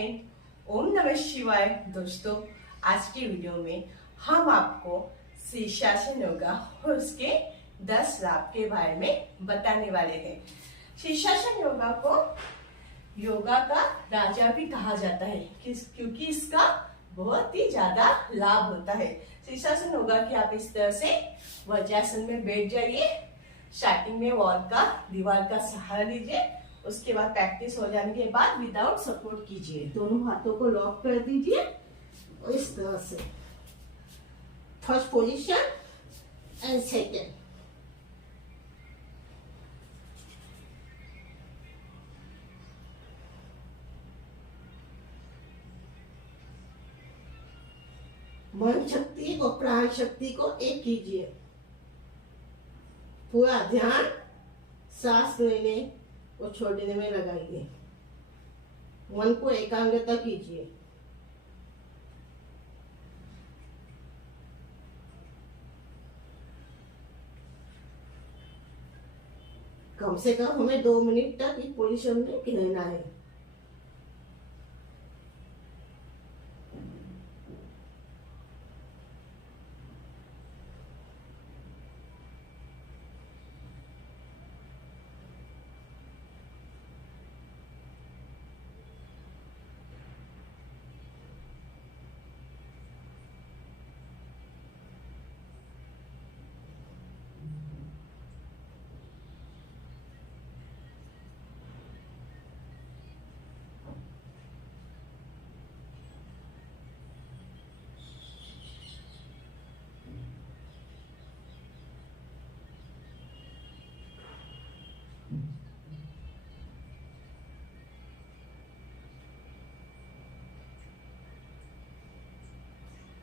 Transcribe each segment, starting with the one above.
Friend, ओम नमः शिवाय। दोस्तों, आज की वीडियो में हम आपको शीर्षासन योगा और उसके 10 लाभ के बारे में बताने वाले हैं। शीर्षासन योगा को योगा का राजा भी कहा जाता है क्योंकि इसका बहुत ही ज्यादा लाभ होता है। शीर्षासन योगा की आप इस तरह से वज्रासन में बैठ जाइए। स्टार्टिंग में दीवार का सहारा लीजिए। उसके बाद प्रैक्टिस हो जाने के बाद विदाउट सपोर्ट कीजिए। दोनों हाथों को लॉक कर दीजिए और इस तरह से फर्स्ट पोजीशन एंड सेकेंड। मन शक्ति और प्राण शक्ति को एक कीजिए। पूरा ध्यान सांस लेने और छोड़ने में लगाइए। मन को एकाग्रता कीजिए। कम से कम हमें 2 मिनट तक इस पोजीशन में रहना है।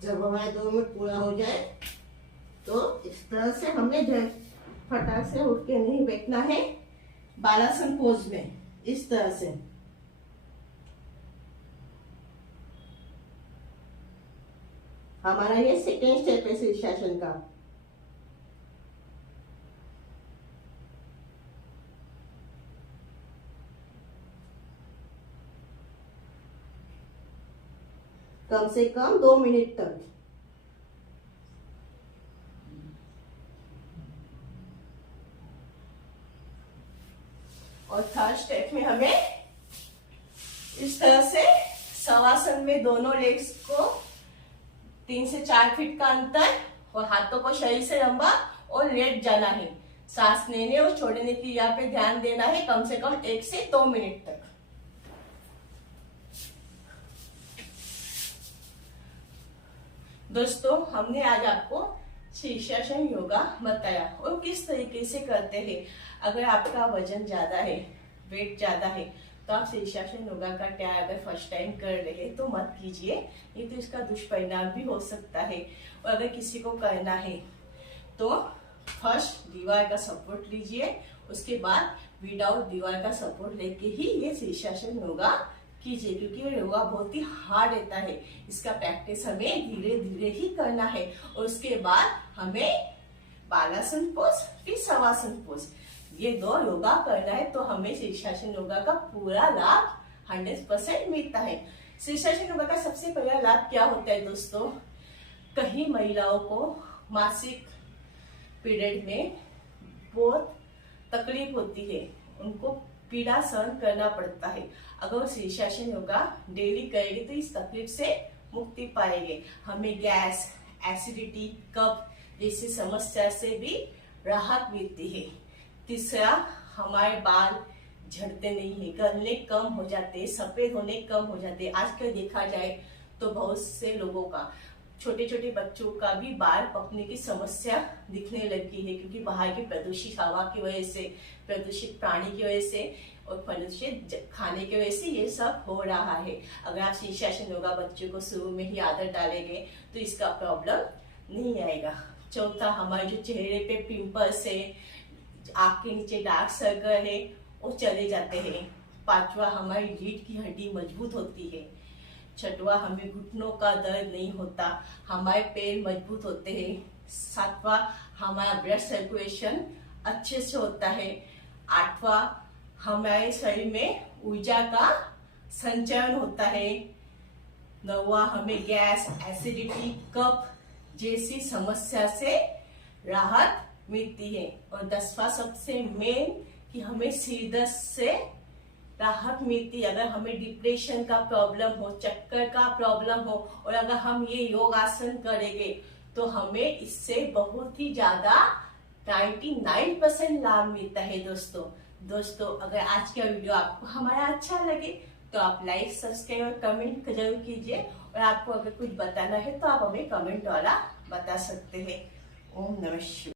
जब हमारे 2 मिनट पूरा हो जाए तो इस तरह से हमने फटाक से उठ के नहीं बैठना है। बालासन पोज में इस तरह से हमारा ये सेकेंड स्टेप है शीर्षासन का। कम से कम 2 मिनट तक। और थर्ड स्टेप में हमें इस तरह से शवासन में दोनों लेग्स को 3 से 4 फीट का अंतर और हाथों को शरीर से लंबा और लेट जाना है। सांस लेने और छोड़ने की यहाँ पे ध्यान देना है कम से कम 1 से 2 मिनट तक। दोस्तों, हमने आज आपको शीर्षासन योगा बताया और किस तरीके से करते हैं। अगर आपका वजन ज्यादा है, वेट ज्यादा है, तो आप शीर्षासन योगा का ट्राई अगर फर्स्ट टाइम कर रहे हैं तो मत कीजिए, नहीं तो इसका दुष्परिणाम भी हो सकता है। और अगर किसी को करना है तो फर्स्ट दीवार का सपोर्ट लीजिए, उसके बाद विदाउट दीवार का सपोर्ट लेके ही ये शीर्षासन योगा कीजिए, क्योंकि ये योगा बहुत ही हार्ड रहता है। इसका प्रैक्टिस हमें धीरे धीरे ही करना है। और उसके बाद हमें बालासन पोज फिर शवासन पोज, ये 2 योगा करना है तो हमें शीर्षासन योगा का पूरा लाभ 100% मिलता है। शीर्षासन योगा का सबसे पहला लाभ क्या होता है दोस्तों? कहीं महिलाओं को मासिक पीरियड में बहुत तकलीफ होती है, उनको पीड़ा सहन करना पड़ता है। अगर शीर्षासन योगा डेली करेंगे तो इस तकलीफ से मुक्ति पाएंगे। हमें गैस, एसिडिटी, कफ जैसी समस्या से भी राहत मिलती है। तीसरा, हमारे बाल झड़ते नहीं है, गलने कम हो जाते, सफेद होने कम हो जाते। आजकल देखा जाए तो बहुत से लोगों का, छोटे छोटे बच्चों का भी बाल पकने की समस्या दिखने लगी है, क्योंकि बाहर की प्रदूषित हवा की वजह से, प्रदूषित प्राणी की वजह से और प्रदूषित खाने की वजह से ये सब हो रहा है। अगर आप शीर्षासन योगा बच्चों को शुरू में ही आदत डालेंगे तो इसका प्रॉब्लम नहीं आएगा। चौथा, हमारे जो चेहरे पे पिंपल्स है, आँख के नीचे डार्क सर्कल है, वो चले जाते हैं। पांचवा, हमारी रीढ़ की हड्डी मजबूत होती है। छठवा, हमें घुटनों का दर्द नहीं होता, हमारे पैर मजबूत होते हैं। सातवां, हमारा ब्लड सर्कुलेशन अच्छे से होता है। आठवां, हमारे शरीर में ऊर्जा का संचयन होता है। 9वां हमें गैस, एसिडिटी, कफ जैसी समस्या से राहत मिलती है। और 10वां सबसे मेन कि हमें सिर दर्द से राहत मिलती है। अगर हमें डिप्रेशन का प्रॉब्लम हो, चक्कर का प्रॉब्लम हो, और अगर हम ये योगासन करेंगे तो हमें इससे बहुत ही ज्यादा 99% लाभ मिलता है। दोस्तों अगर आज का वीडियो आपको हमारा अच्छा लगे तो आप लाइक, सब्सक्राइब और कमेंट जरूर कीजिए। और आपको अगर कुछ बताना है तो आप हमें कमेंट द्वारा बता सकते हैं। ओम नमः शिवाय।